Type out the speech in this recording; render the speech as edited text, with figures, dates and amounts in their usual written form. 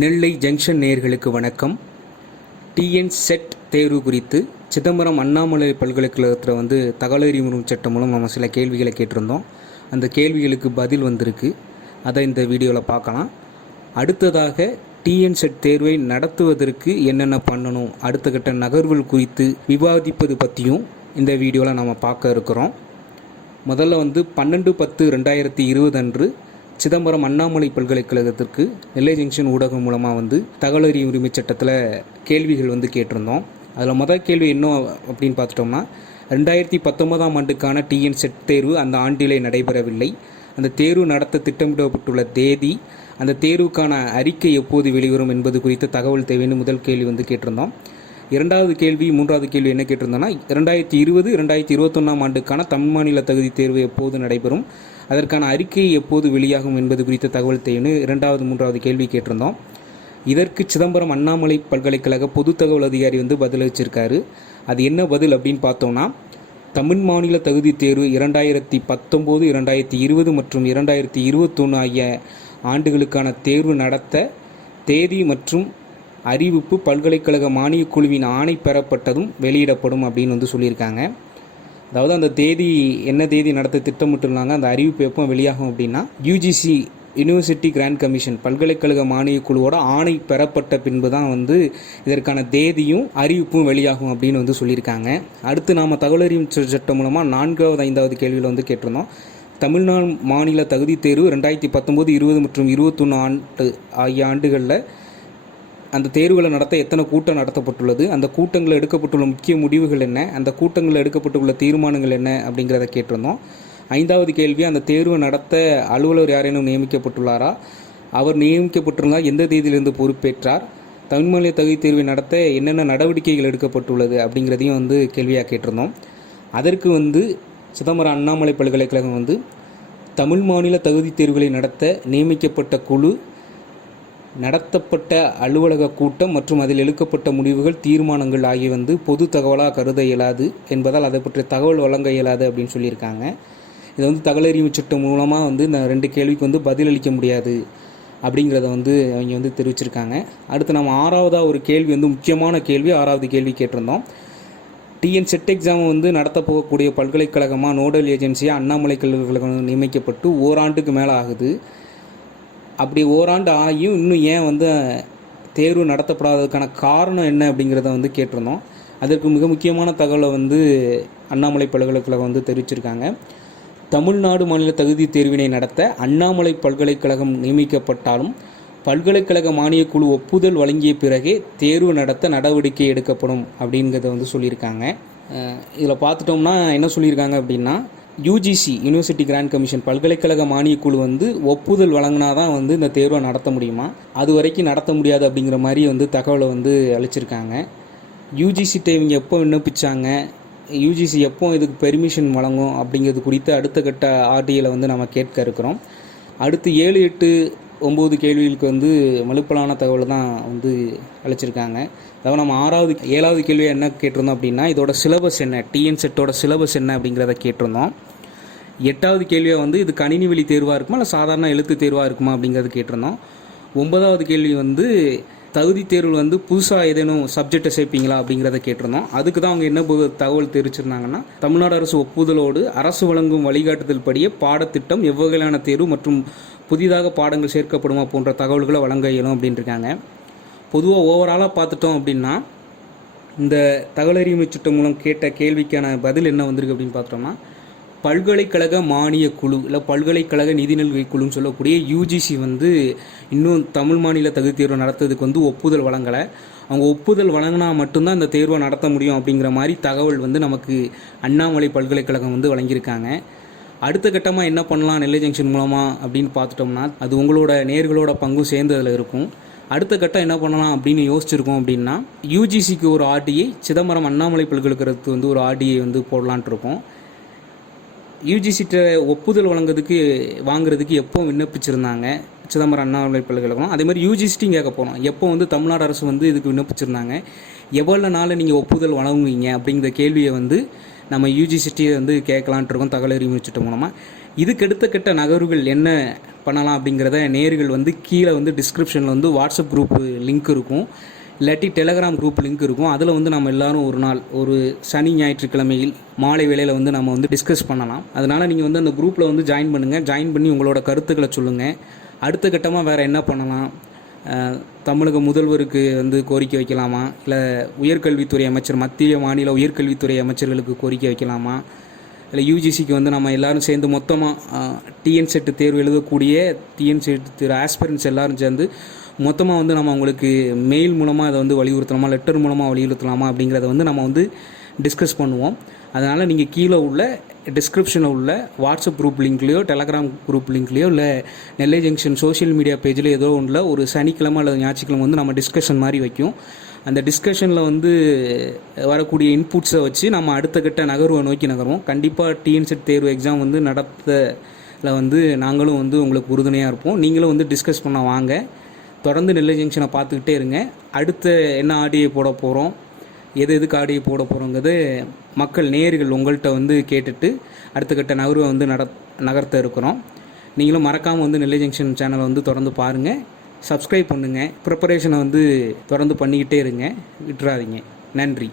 நெல்லை junction நேயர்களுக்கு வணக்கம். TN set தேர்வு குறித்து சிதம்பரம் அண்ணாமலை பல்கலைக்கழகத்தில் தகவல் அறிவு சட்டம் மூலம் நம்ம சில கேள்விகளை கேட்டிருந்தோம். அந்த கேள்விகளுக்கு பதில் வந்திருக்கு. அதை இந்த வீடியோவில் பார்க்கலாம். அடுத்ததாக டிஎன் செட் தேர்வை நடத்துவதற்கு என்னென்ன பண்ணணும், அடுத்த கட்ட நகர்வுகள் குறித்து விவாதிப்பது பற்றியும் இந்த வீடியோவில் நம்ம பார்க்க இருக்கிறோம். முதல்ல 12/10/2020 அன்று சிதம்பரம் அண்ணாமலை பல்கலைக்கழகத்திற்கு நெல்லை ஜங்ஷன் ஊடகம் மூலமாக தகவல் அறிவு உரிமை சட்டத்தில் கேள்விகள் கேட்டிருந்தோம். அதில் முதல் கேள்வி என்ன அப்படின்னு பார்த்துட்டோம்னா, 2019ஆம் ஆண்டுக்கான டிஎன் செட் தேர்வு அந்த ஆண்டிலே நடைபெறவில்லை. அந்த தேர்வு நடத்த திட்டமிடப்பட்டுள்ள தேதி, அந்த தேர்வுக்கான அறிக்கை எப்போது வெளிவரும் என்பது குறித்த தகவல் தேவைன்னு முதல் கேள்வி கேட்டிருந்தோம். இரண்டாவது கேள்வி, மூன்றாவது கேள்வி என்ன கேட்டிருந்தோம்னா, 2020-2021ஆம் ஆண்டுக்கான தமிழ் மாநில தகுதி தேர்வு எப்போது நடைபெறும், அதற்கான அறிக்கை எப்போது வெளியாகும் என்பது குறித்த தகவல் தேவைன்னு இரண்டாவது மூன்றாவது கேள்வி கேட்டிருந்தோம். இதற்கு சிதம்பரம் அண்ணாமலை பல்கலைக்கழக பொது தகவல் அதிகாரி பதிலளிச்சிருக்காரு. அது என்ன பதில் அப்படின்னு பார்த்தோம்னா, தமிழ் மாநில தகுதி தேர்வு 2019, 2020 மற்றும் 2021 ஆகிய ஆண்டுகளுக்கான தேர்வு நடத்த தேதி மற்றும் அறிவிப்பு பல்கலைக்கழக மானியக் குழுவின் ஆணை பெறப்பட்டதும் வெளியிடப்படும் அப்படின்னு சொல்லியிருக்காங்க. அதாவது அந்த தேதி என்ன தேதி நடத்த திட்டமிட்டுருந்தாங்க, அந்த அறிவிப்பு எப்போ வெளியாகும் அப்படின்னா, யூஜிசி யூனிவர்சிட்டி கிராண்ட் கமிஷன் பல்கலைக்கழக மானியக் குழுவோட ஆணை பெறப்பட்ட பின்பு தான் இதற்கான தேதியும் அறிவிப்பும் வெளியாகும் அப்படின்னு சொல்லியிருக்காங்க. அடுத்து நாம் தகவல் அறிவு சட்டம் மூலமாக 4வது 5வது கேள்வியில் கேட்டிருந்தோம். தமிழ்நாடு மாநில தகுதி தேர்வு 2019, 20 மற்றும் 21 ஆகிய ஆண்டுகளில் அந்த தேர்வுகளை நடத்த எத்தனை கூட்டம் நடத்தப்பட்டுள்ளது, அந்த கூட்டங்களில் எடுக்கப்பட்டுள்ள முக்கிய முடிவுகள் என்ன, அந்த கூட்டங்களில் எடுக்கப்பட்டுள்ள தீர்மானங்கள் என்ன அப்படிங்கிறத கேட்டிருந்தோம். 5வது கேள்வி, அந்த தேர்வு நடத்த அலுவலர் யாரேனும் நியமிக்கப்பட்டுள்ளாரா, அவர் நியமிக்கப்பட்டிருந்தால் எந்த தேதியிலிருந்து பொறுப்பேற்றார், தமிழ் மாநில தகுதி தேர்வை நடத்த என்னென்ன நடவடிக்கைகள் எடுக்கப்பட்டுள்ளது அப்படிங்கிறதையும் கேள்வியாக கேட்டிருந்தோம். அதற்கு சிதம்பரம் அண்ணாமலை பல்கலைக்கழகம் தமிழ் மாநில தகுதி தேர்வுகளை நடத்த நியமிக்கப்பட்ட குழு, நடத்தப்பட்ட அலுவலக கூட்டம் மற்றும் அதில் எடுக்கப்பட்ட முடிவுகள், தீர்மானங்கள் ஆகிய பொது தகவலாக கருத இயலாது என்பதால் அதை பற்றிய தகவல் வழங்க இயலாது அப்படின்னு சொல்லியிருக்காங்க. இதை தகவல் அறிவு சட்டம் மூலமாக இந்த 2 கேள்விக்கு பதிலளிக்க முடியாது அப்படிங்கிறத அவங்க தெரிவிச்சிருக்காங்க. அடுத்து நம்ம 6வதாக ஒரு கேள்வி முக்கியமான கேள்வி, 6வது கேள்வி கேட்டிருந்தோம். டிஎன் செட் எக்ஸாம் நடத்த போகக்கூடிய பல்கலைக்கழகமாக நோடல் ஏஜென்சியாக அண்ணாமலை பல்கலைக்கழகம் நியமிக்கப்பட்டு ஓராண்டுக்கு மேலே ஆகுது. அப்படி ஓராண்டு ஆகியும் இன்னும் ஏன் தேர்வு நடத்தப்படாததுக்கான காரணம் என்ன அப்படிங்கிறத கேட்டிருந்தோம். அதற்கு மிக முக்கியமான தகவலை அண்ணாமலை பல்கலைக்கழகம் தெரிவிச்சிருக்காங்க. தமிழ்நாடு மாநில தகுதி தேர்வினை நடத்த அண்ணாமலை பல்கலைக்கழகம் நியமிக்கப்பட்டாலும் பல்கலைக்கழக மானியக் குழு ஒப்புதல் வழங்கிய பிறகே தேர்வு நடத்த நடவடிக்கை எடுக்கப்படும் அப்படிங்கிறத சொல்லியிருக்காங்க. இதில் பார்த்துட்டோம்னா என்ன சொல்லியிருக்காங்க அப்படின்னா, யூஜிசி யூனிவர்சிட்டி கிராண்ட் கமிஷன் பல்கலைக்கழக மானியக் குழு ஒப்புதல் வழங்கினா தான் இந்த தேர்வை நடத்த முடியுமா, அது வரைக்கும் நடத்த முடியாது அப்படிங்கிற மாதிரி தகவலை அளிச்சிருக்காங்க. யூஜிசிட்ட இவங்க எப்போ விண்ணப்பிச்சாங்க, யூஜிசி எப்போ இதுக்கு பெர்மிஷன் வழங்கும் அப்படிங்கிறது குறித்து அடுத்த கட்ட ஆர்டிஐயில் நம்ம கேட்க இருக்கிறோம். அடுத்து 7, 8, 9 கேள்விகளுக்கு மலுப்பலான தகவல் தான் அளிச்சிருக்காங்க. அதாவது நம்ம 6வது 7வது கேள்வியை என்ன கேட்டிருந்தோம் அப்படின்னா, இதோட சிலபஸ் என்ன, டிஎன் செட்டோட சிலபஸ் என்ன அப்படிங்கிறத கேட்டிருந்தோம். 8வது கேள்வியை இது கணினி வழி தேர்வாக இருக்குமா இல்லை சாதாரண எழுத்து தேர்வாக இருக்குமா அப்படிங்கிறது கேட்டிருந்தோம். 9வது கேள்வி தகுதி தேர்வில் புதுசாக ஏதேனும் சப்ஜெக்டை சேர்ப்பீங்களா அப்படிங்கிறத கேட்டிருந்தோம். அதுக்கு தான் அவங்க என்ன தகவல் தெரிவிச்சிருந்தாங்கன்னா, தமிழ்நாடு அரசு ஒப்புதலோடு அரசு வழங்கும் வழிகாட்டுதல் படியே பாடத்திட்டம், எவ்வகையிலான தேர்வு மற்றும் புதிதாக பாடங்கள் சேர்க்கப்படுமா போன்ற தகவல்களை வழங்க இயலும் அப்படின்ட்டுருக்காங்க. பொதுவாக ஓவராலாக பார்த்துட்டோம் அப்படின்னா, இந்த தகவல் அறிவு சட்டம் மூலம் கேட்ட கேள்விக்கான பதில் என்ன வந்திருக்கு அப்படின்னு பார்த்தோம்னா, பல்கலைக்கழக மானிய குழு இல்லை பல்கலைக்கழக நிதிநிலை குழுன்னு சொல்லக்கூடிய யூஜிசி இன்னும் தமிழ் மாநில தகுதி தேர்வு நடத்துறதுக்கு ஒப்புதல் வழங்கலை. அவங்க ஒப்புதல் வழங்கினா மட்டும்தான் இந்த தேர்வை நடத்த முடியும் அப்படிங்கிற மாதிரி தகவல் நமக்கு அண்ணாமலை பல்கலைக்கழகம் வழங்கியிருக்காங்க. அடுத்த கட்டமாக என்ன பண்ணலாம் நெல்லை ஜங்ஷன் மூலமாக அப்படின்னு பார்த்துட்டோம்னா, அது உங்களோட நேர்களோட பங்கும் சேர்ந்ததில் இருக்கும். அடுத்த கட்டம் என்ன பண்ணலாம் அப்படின்னு யோசிச்சிருக்கோம் அப்படின்னா, யூஜிசிக்கு ஒரு ஆர்டிஐ, சிதம்பரம் அண்ணாமலை பல்கலைக்கழகத்துக்கு ஒரு ஆர்டிஐ போடலான்ட்டு இருக்கோம். யூஜிசிட்ட ஒப்புதல் வாங்குறதுக்கு எப்போ விண்ணப்பிச்சிருந்தாங்க சிதம்பரம் அண்ணாமலை பல்கலைக்கழகம், அதே மாதிரி யூஜிசிட்டையும் கேட்க போனோம், எப்போ தமிழ்நாடு அரசு இதுக்கு விண்ணப்பிச்சிருந்தாங்க, எவ்வளோ நாள் நீங்கள் ஒப்புதல் வழங்குவீங்க அப்படிங்கிற கேள்வியை நம்ம யூஜிசிட்டியை கேட்கலான்ட்டு இருக்கோம் தகவல் அறிவு சட்டம் மூலமாக. இதுக்கு அடுத்த கட்ட நகர்வுகள் என்ன பண்ணலாம் அப்படிங்கிறத நேர்கள் வந்து கீழே வந்து டிஸ்கிரிப்ஷனில் வந்து வாட்ஸ்அப் குரூப் லிங்க் இருக்கும், இல்லாட்டி டெலகிராம் குரூப் லிங்க் இருக்கும். அதில் வந்து நம்ம எல்லோரும் ஒரு நாள் ஒரு சனி ஞாயிற்றுக்கிழமையில் மாலை வேளையில் வந்து நம்ம வந்து டிஸ்கஸ் பண்ணலாம். அதனால் நீங்கள் வந்து அந்த குரூப்பில் வந்து ஜாயின் பண்ணுங்கள். ஜாயின் பண்ணி உங்களோட கருத்துக்களை சொல்லுங்கள். அடுத்த கட்டமாக வேறு என்ன பண்ணலாம், தமிழக முதல்வருக்கு வந்து கோரிக்கை வைக்கலாமா, இல்லை உயர்கல்வித்துறை அமைச்சர், மத்திய மாநில உயர்கல்வித்துறை அமைச்சர்களுக்கு கோரிக்கை வைக்கலாமா, இல்லை யூஜிசிக்கு வந்து நம்ம எல்லோரும் சேர்ந்து மொத்தமாக டிஎன்செட் தேர்வு எழுதக்கூடிய டிஎன்செட் ஆஸ்பிரன்ஸ் எல்லோரும் சேர்ந்து மொத்தமாக வந்து நம்ம அவங்களுக்கு மெயில் மூலமாக அதை வந்து வலியுறுத்தலாமா, லெட்டர் மூலமாக வலியுறுத்தலாமா அப்படிங்கிறத வந்து நம்ம வந்து டிஸ்கஸ் பண்ணுவோம். அதனால் நீங்கள் கீழே உள்ள டிஸ்கிரிப்ஷனில் உள்ள வாட்ஸ்அப் குரூப் லிங்க்லேயோ டெலகிராம் குரூப் லிங்க்லேயோ இல்லை நெல்லை ஜங்ஷன் சோஷியல் மீடியா பேஜில் ஏதோ ஒன்றில் ஒரு சனிக்கிழமை அல்லது ஞாயிற்றுக்கிழமை வந்து நம்ம டிஸ்கஷன் மாதிரி வைக்கும். அந்த டிஸ்கஷனில் வந்து வரக்கூடிய இன்புட்ஸை வச்சு நம்ம அடுத்த கட்ட நகர்வை நோக்கி நகருவோம். கண்டிப்பாக டிஎன்செட் தேர்வு எக்ஸாம் வந்து நடத்தல வந்து நாங்களும் வந்து உங்களுக்கு உறுதுணையாக இருப்போம். நீங்களும் வந்து டிஸ்கஸ் பண்ண வாங்க. தொடர்ந்து நெல்லை ஜங்ஷனை பார்த்துக்கிட்டே இருங்க. அடுத்த என்ன ஆடியோ போட போகிறோம், எதுக்கு ஆடியோ போட போகிறோங்கிறது மக்கள் நேயர்கள் உங்கள்கிட்ட வந்து கேட்டுட்டு அடுத்த கட்ட நகர்வை வந்து நகர்த்த இருக்கிறோம். நீங்களும் மறக்காமல் வந்து நெல்லை ஜங்ஷன் சேனலை வந்து தொடர்ந்து பாருங்கள், சப்ஸ்கிரைப் பண்ணுங்கள், ப்ரிப்பரேஷனை வந்து தொடர்ந்து பண்ணிக்கிட்டே இருங்க, விட்டுறாதீங்க. நன்றி.